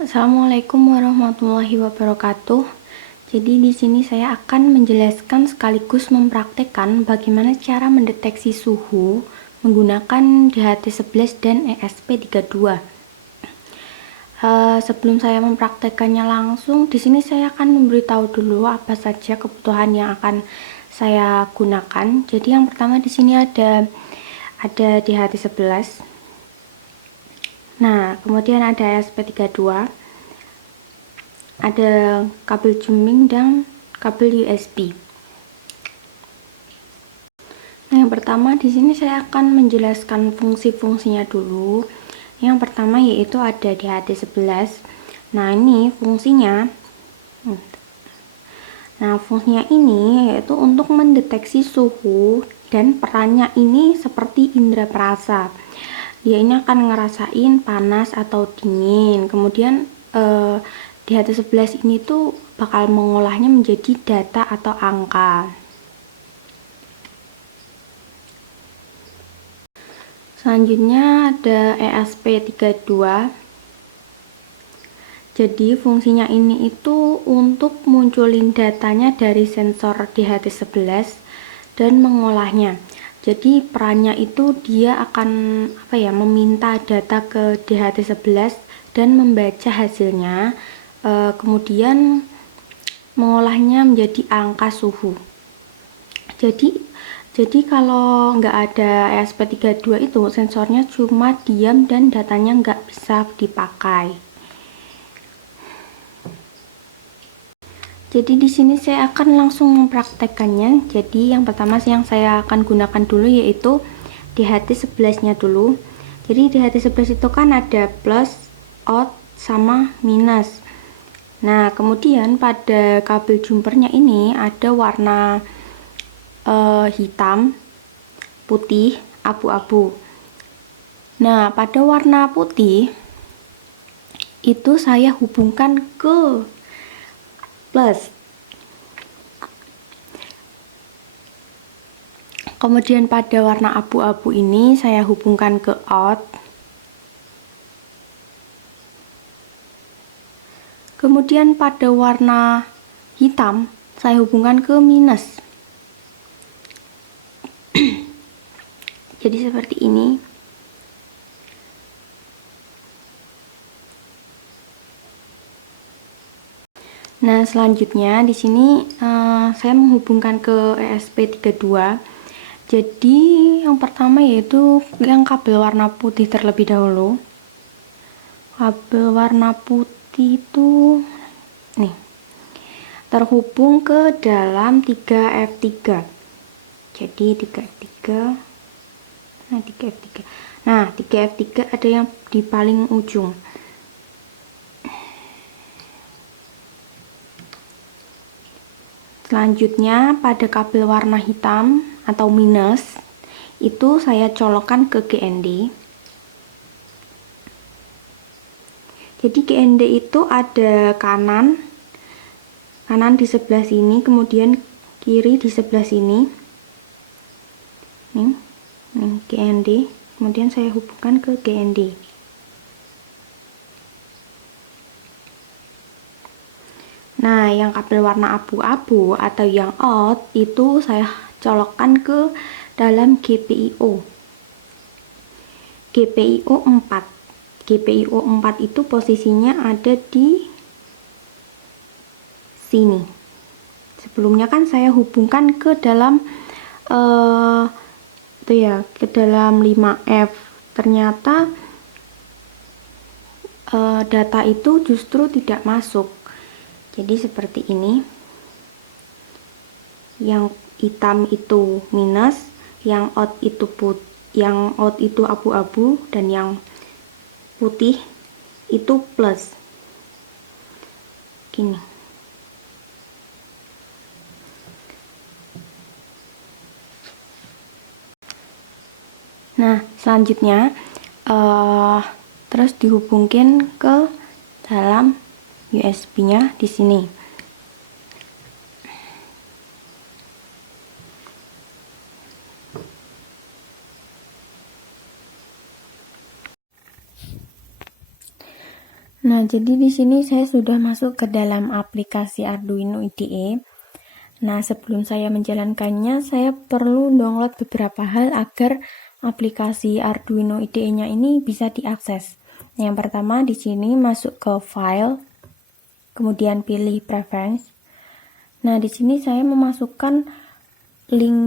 Assalamualaikum warahmatullahi wabarakatuh. Jadi di sini saya akan menjelaskan sekaligus mempraktekkan bagaimana cara mendeteksi suhu menggunakan DHT11 dan ESP32. Sebelum saya mempraktekannya langsung, di sini saya akan memberitahu dulu apa saja kebutuhan yang akan saya gunakan. Jadi yang pertama di sini ada DHT11. Nah, kemudian ada ESP32, ada kabel jumping dan kabel USB. Nah, yang pertama di sini saya akan menjelaskan fungsi-fungsinya dulu. Yang pertama yaitu ada DHT11. Nah, ini fungsinya. Nah, fungsinya ini yaitu untuk mendeteksi suhu, dan perannya ini seperti indera perasa. Dia ini akan ngerasain panas atau dingin. Kemudian DHT11 ini tuh bakal mengolahnya menjadi data atau angka. Selanjutnya ada ESP32. Jadi fungsinya ini itu untuk munculin datanya dari sensor DHT11 dan mengolahnya. Jadi perannya itu dia akan meminta data ke DHT11 dan membaca hasilnya, kemudian mengolahnya menjadi angka suhu. Jadi kalau nggak ada ESP32 itu sensornya cuma diam dan datanya nggak bisa dipakai. Jadi di sini saya akan langsung mempraktekannya. Jadi yang pertama yang saya akan gunakan dulu yaitu DHT11-nya dulu. Jadi DHT11 itu kan ada plus, out, sama minus. Nah, kemudian pada kabel jumpernya ini ada warna hitam, putih, abu-abu. Nah, pada warna putih itu saya hubungkan ke plus. Kemudian pada warna abu-abu ini saya hubungkan ke out. Kemudian pada warna hitam saya hubungkan ke minus. Jadi seperti ini. Nah, selanjutnya di sini saya menghubungkan ke ESP32. Jadi yang pertama yaitu yang kabel warna putih terlebih dahulu. Kabel warna putih itu nih terhubung ke dalam 3F3. Jadi 3F3. Nah, 3F3. Nah, 3F3 ada yang di paling ujung. Selanjutnya pada kabel warna hitam atau minus itu saya colokkan ke GND. Jadi GND itu ada kanan di sebelah sini, kemudian kiri di sebelah sini. Nih GND, kemudian saya hubungkan ke GND. Nah, yang kabel warna abu-abu atau yang out itu saya colokkan ke dalam GPIO. GPIO 4. GPIO 4 itu posisinya ada di sini. Sebelumnya kan saya hubungkan ke dalam ke dalam 5F. Ternyata data itu justru tidak masuk. Jadi seperti ini. Yang hitam itu minus, yang out itu abu-abu, dan yang putih itu plus. Gini. Nah, selanjutnya terus dihubungkan ke dalam USB-nya di sini. Nah, jadi di sini saya sudah masuk ke dalam aplikasi Arduino IDE. Nah, sebelum saya menjalankannya, saya perlu download beberapa hal agar aplikasi Arduino IDE-nya ini bisa diakses. Yang pertama di sini masuk ke file, kemudian pilih preference. Nah, di sini saya memasukkan link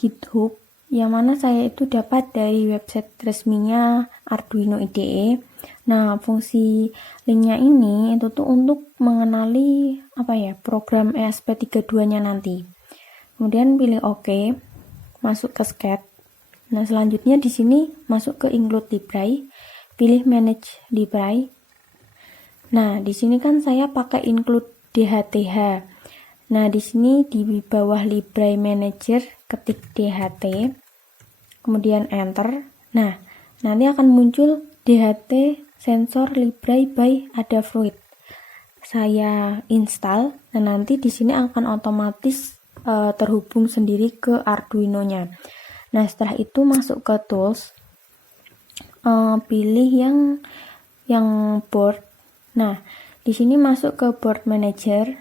GitHub yang mana saya itu dapat dari website resminya Arduino IDE. Nah, fungsi linknya ini itu tuh untuk mengenali program ESP32-nya nanti. Kemudian pilih OK, masuk ke SCAD. Nah, selanjutnya di sini masuk ke Include Library, pilih Manage Library. Nah, di sini kan saya pakai include DHTH. Nah, di sini di bawah Library Manager ketik DHT, kemudian enter. Nah, nanti akan muncul DHT Sensor Library by Adafruit. Saya install dan nanti di sini akan otomatis terhubung sendiri ke Arduino-nya. Nah, setelah itu masuk ke tools, pilih yang board. Nah, di sini masuk ke board manager.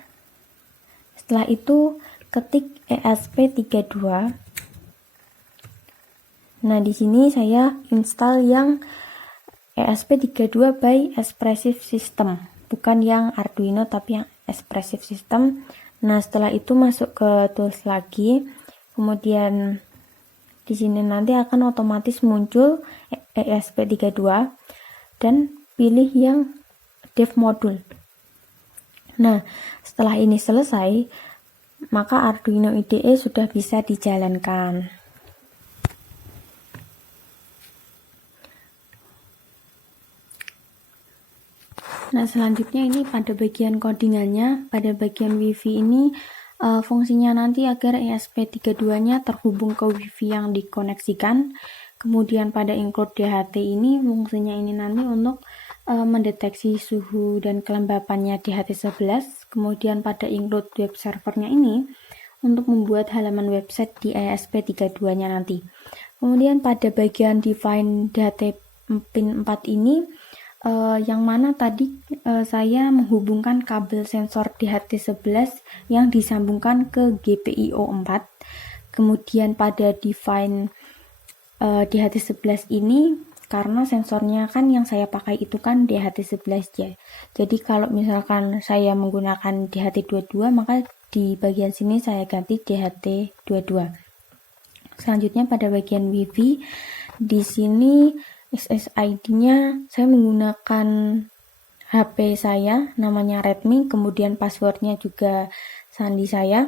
Setelah itu ketik ESP32. Nah, di sini saya install yang ESP32 by Expressive System, bukan yang Arduino tapi yang Expressive System. Nah, setelah itu masuk ke tools lagi, kemudian di sini nanti akan otomatis muncul ESP32 dan pilih yang dev module. Nah, setelah ini selesai, maka Arduino IDE sudah bisa dijalankan. Nah, selanjutnya ini pada bagian codingannya, pada bagian WiFi ini fungsinya nanti agar ESP32-nya terhubung ke WiFi yang dikoneksikan. Kemudian pada include DHT ini fungsinya ini nanti untuk mendeteksi suhu dan kelembapannya DHT11. Kemudian pada include web servernya ini untuk membuat halaman website di ESP32-nya nanti. Kemudian pada bagian define DHT pin 4 ini yang mana tadi saya menghubungkan kabel sensor DHT11 yang disambungkan ke GPIO 4. Kemudian pada define DHT11 ini, karena sensornya kan yang saya pakai itu kan DHT11 ya. Jadi kalau misalkan saya menggunakan DHT22, maka di bagian sini saya ganti DHT22. Selanjutnya pada bagian WiFi, di sini SSID-nya saya menggunakan HP saya, namanya Redmi, kemudian passwordnya juga sandi saya.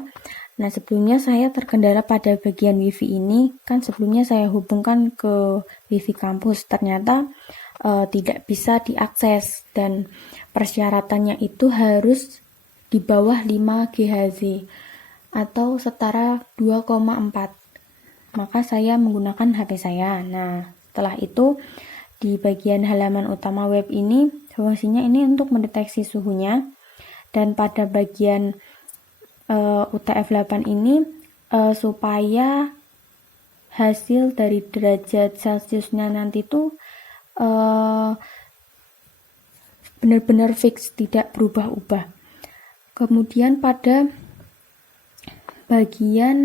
Nah, sebelumnya saya terkendala pada bagian WiFi ini, kan sebelumnya saya hubungkan ke WiFi kampus, ternyata tidak bisa diakses dan persyaratannya itu harus di bawah 5 GHz atau setara 2,4. Maka saya menggunakan HP saya. Nah, setelah itu di bagian halaman utama web ini fungsinya ini untuk mendeteksi suhunya, dan pada bagian UTF-8 ini supaya hasil dari derajat Celciusnya nanti itu benar-benar fix, tidak berubah-ubah. Kemudian pada bagian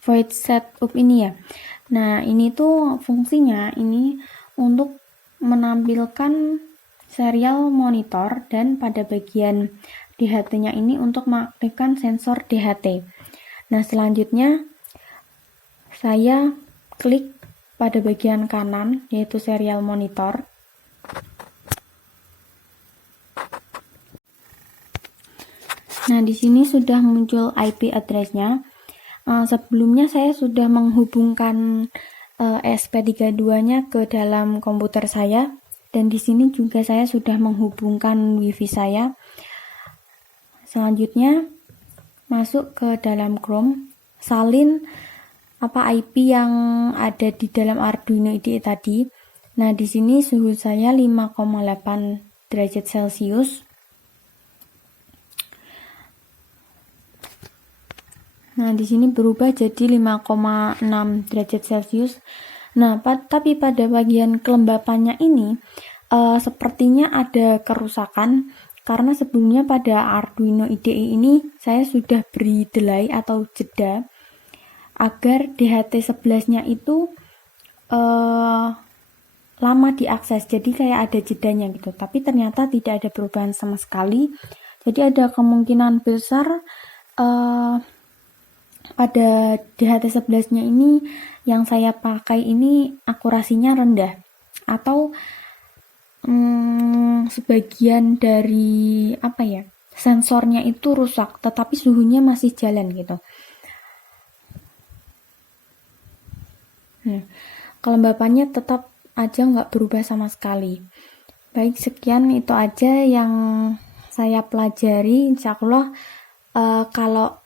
void setup ini ya. Nah, ini tuh fungsinya ini untuk menampilkan serial monitor, dan pada bagian DHT-nya ini untuk mengaktifkan sensor DHT. Nah, selanjutnya saya klik pada bagian kanan yaitu serial monitor. Nah, di sini sudah muncul IP address-nya. Sebelumnya saya sudah menghubungkan ESP32-nya ke dalam komputer saya, dan di sini juga saya sudah menghubungkan WiFi saya. Selanjutnya masuk ke dalam Chrome, salin IP yang ada di dalam Arduino IDE tadi. Nah, di sini suhu saya 5,8 derajat Celcius. Nah, di sini berubah jadi 5,6 derajat Celcius. Nah, tapi pada bagian kelembapannya ini sepertinya ada kerusakan karena sebelumnya pada Arduino IDE ini saya sudah beri delay atau jeda agar DHT11-nya itu lama diakses, jadi kayak ada jedanya gitu, tapi ternyata tidak ada perubahan sama sekali. Jadi ada kemungkinan besar pada DHT11-nya ini yang saya pakai ini akurasinya rendah, atau sebagian dari sensornya itu rusak tetapi suhunya masih jalan gitu. Kelembapannya tetap aja nggak berubah sama sekali. Baik, sekian itu aja yang saya pelajari. Insya Allah kalau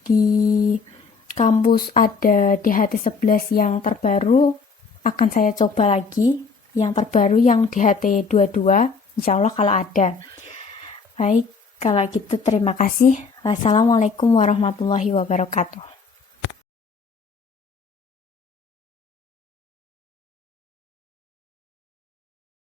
di kampus ada DHT11 yang terbaru akan saya coba lagi yang terbaru, yang DHT22, insya Allah kalau ada. Baik, kalau gitu terima kasih. Wassalamualaikum warahmatullahi wabarakatuh.